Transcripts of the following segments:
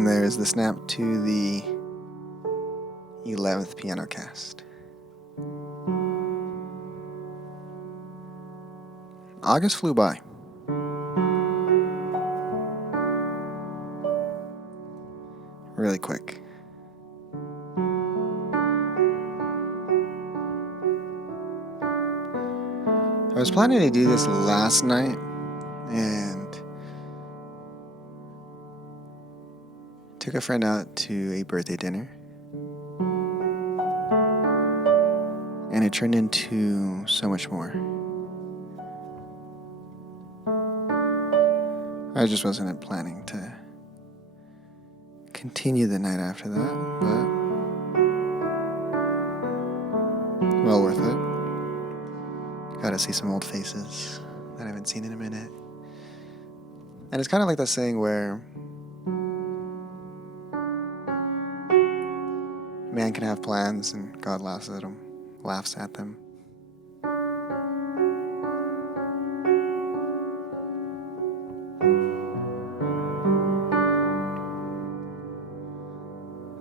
And there's the snap to the 11th Pianocast. August flew by. Really quick. I was planning to do this last night and took a friend out to a birthday dinner. And it turned into so much more. I just wasn't planning to continue the night after that, but well worth it. Got to see some old faces that I haven't seen in a minute. And it's kind of like that saying where man can have plans and God laughs at them.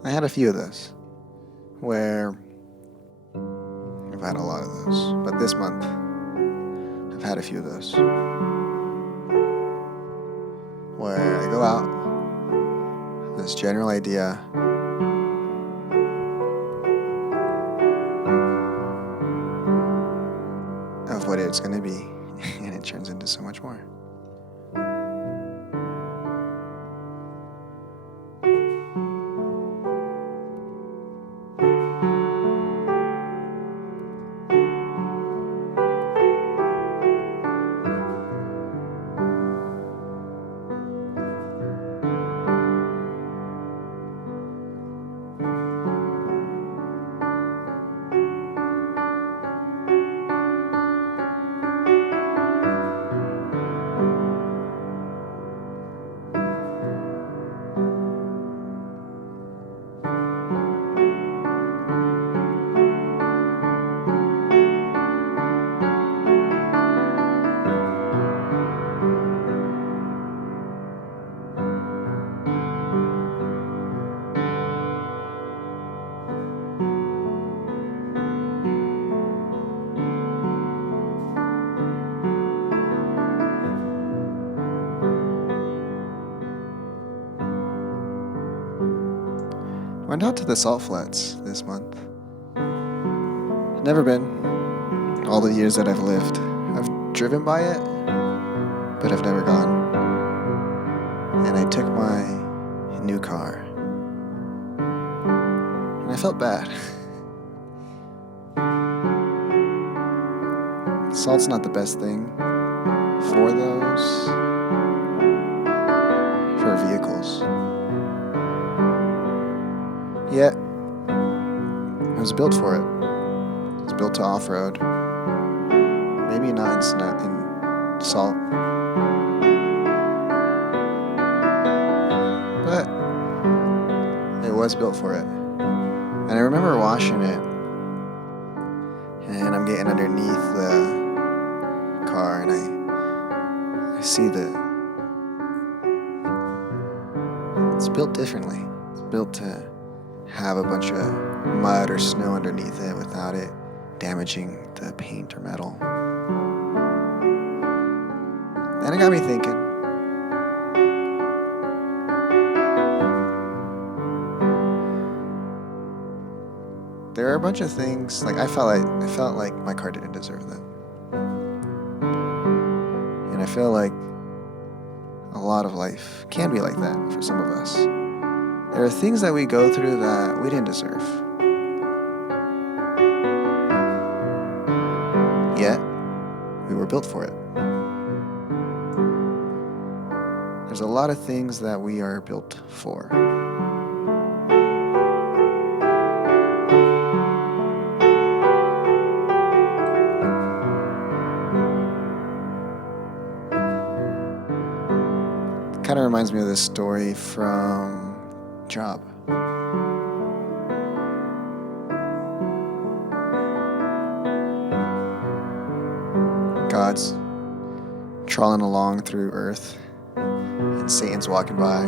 I had a few of those where I've had a lot of those, but this month I've had a few of those where I go out with this general idea of what it's going to be, and it turns into so much more. Went out to the Salt Flats this month. Never been. All the years that I've lived, I've driven by it, but I've never gone. And I took my new car, and I felt bad. Salt's not the best thing for vehicles. Yet, it was built for it. It was built to off-road. Maybe not in salt. But it was built for it. And I remember washing it. And I'm getting underneath the car and I see it's built differently. It's built to have a bunch of mud or snow underneath it without it damaging the paint or metal. And it got me thinking. There are a bunch of things, like I felt like my car didn't deserve that. And I feel like a lot of life can be like that for some of us. There are things that we go through that we didn't deserve. Yet, we were built for it. There's a lot of things that we are built for. It kind of reminds me of this story from Job. God's trawling along through earth, and Satan's walking by,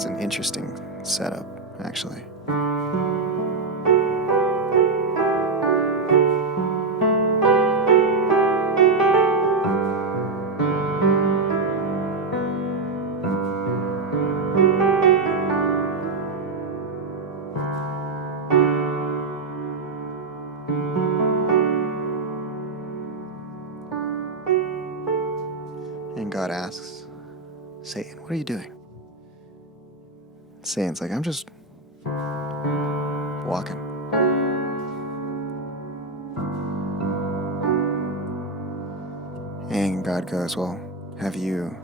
It's an interesting setup, actually. And God asks Satan, what are you doing? Satan's like, I'm just walking. And God goes, well, have you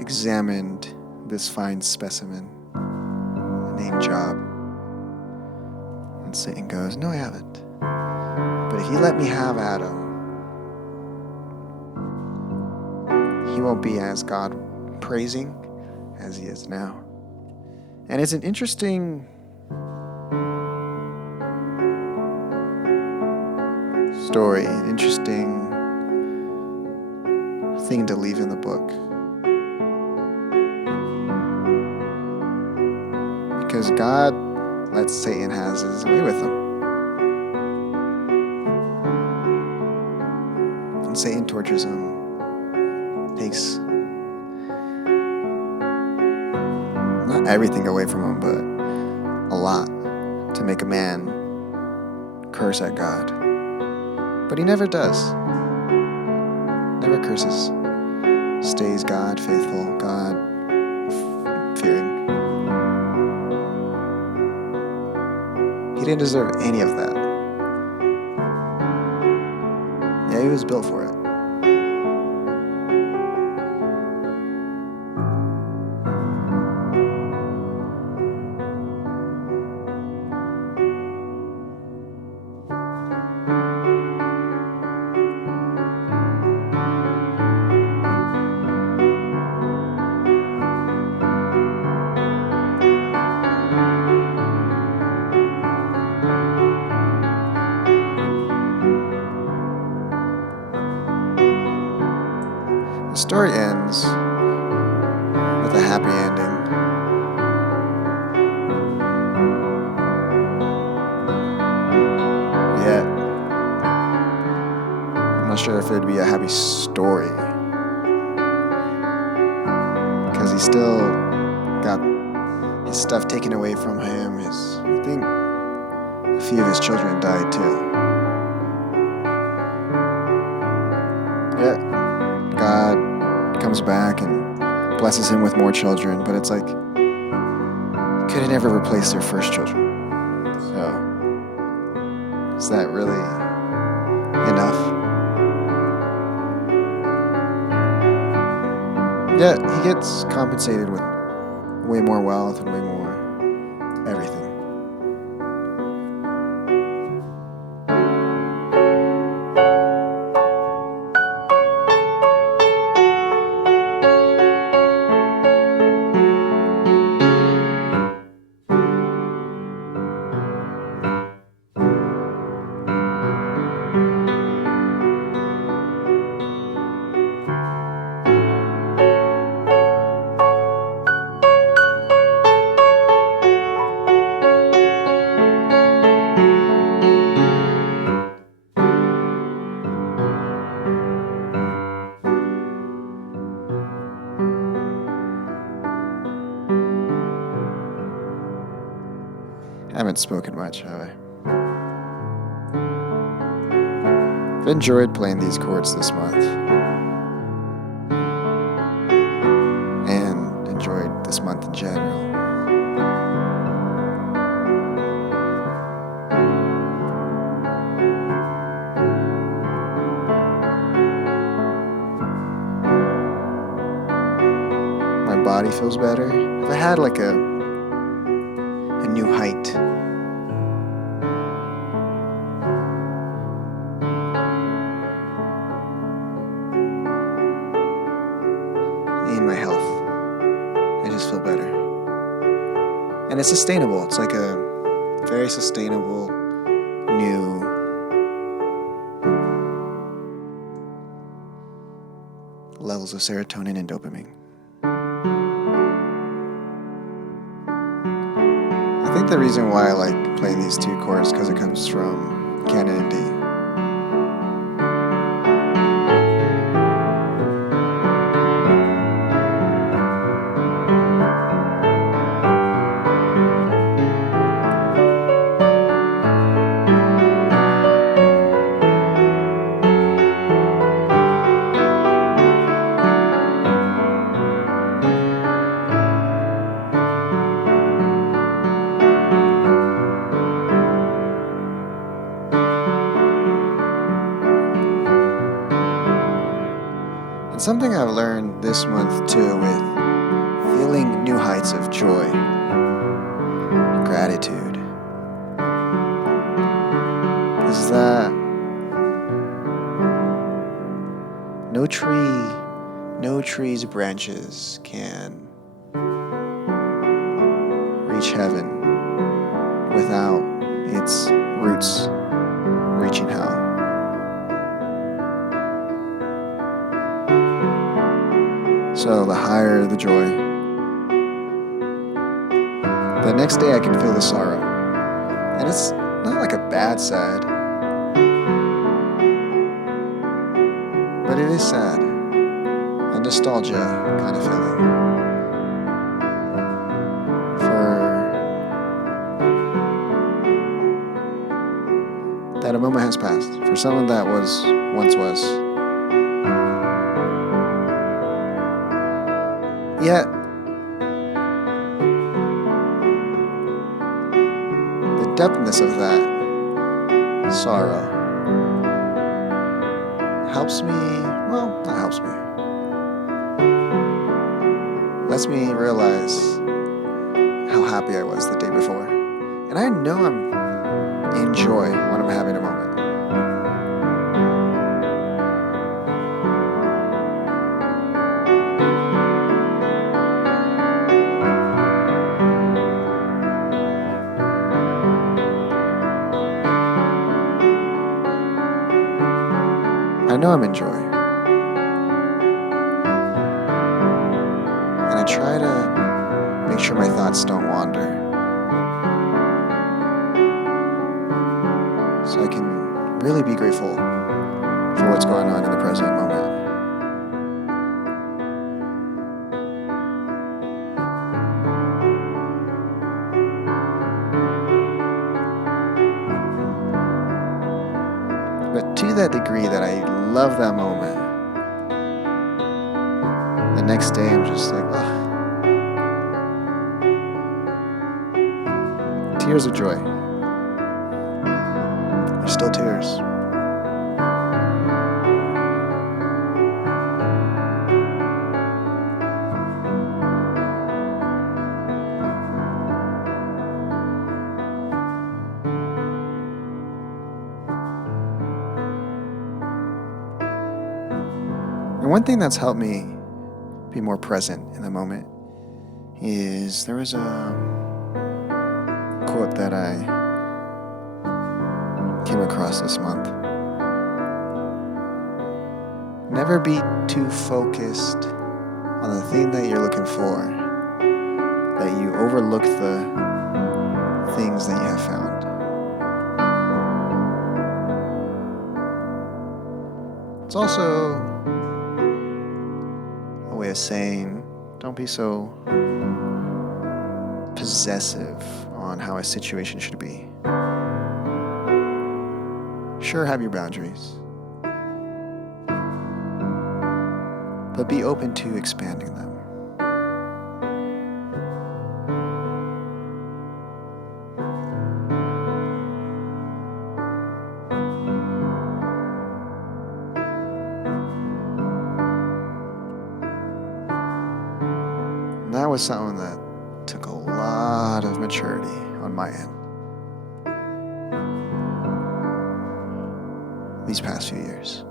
examined this fine specimen named Job? And Satan goes, no, I haven't. But if you let me have Adam, he won't be as God praising as he is now. And it's an interesting story, an interesting thing to leave in the book. Because God lets Satan has his way with him. And Satan tortures him, takes not everything away from him, but a lot to make a man curse at God. But he never does. Never curses. Stays God faithful, God fearing. He didn't deserve any of that. Yeah, he was built for it. The story ends with a happy ending. Yet, I'm not sure if it would be a happy story. Because he still got his stuff taken away from him. I think a few of his children died too. Yet, God comes back and blesses him with more children, but it's like could have never replaced their first children. So is that really enough? Yeah, he gets compensated with way more wealth and way more everything. I haven't spoken much, have I? I've enjoyed playing these chords this month. And enjoyed this month in general. My body feels better. If I had like a new height. In my health. I just feel better. And it's sustainable. It's like a very sustainable, new levels of serotonin and dopamine. the reason why I like playing these two chords, because it comes from canon and D. And something I've learned this month too, with feeling new heights of joy and gratitude, is that no tree's branches can reach heaven without its roots reaching hell. So the higher the joy, the next day I can feel the sorrow. And it's not like a bad sad, but it is sad. A nostalgia kind of feeling. For that a moment has passed. For someone that once was. Yet, the depthness of that sorrow helps me, well, not helps me, lets me realize how happy I was the day before. And I know I'm in joy when I'm having a moment. I know I'm in joy. And I try to make sure my thoughts don't wander, so I can really be grateful for what's going on in the present moment. But to that degree that I love that moment, the next day I'm just like, ugh. Tears of joy. They're still tears. And one thing that's helped me be more present in the moment is there was a quote that I came across this month. Never be too focused on the thing that you're looking for that you overlook the things that you have found. It's also a way of saying, don't be so possessive on how a situation should be. Sure, have your boundaries, but be open to expanding them. And that was something that took a lot of maturity on my end these past few years.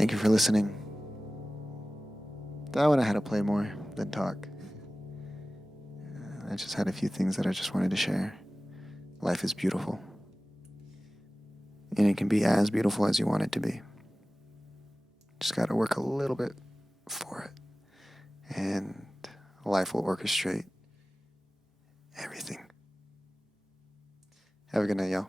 Thank you for listening. That one I had to play more than talk. I just had a few things that I just wanted to share. Life is beautiful. And it can be as beautiful as you want it to be. Just got to work a little bit for it. And life will orchestrate everything. Have a good night, y'all.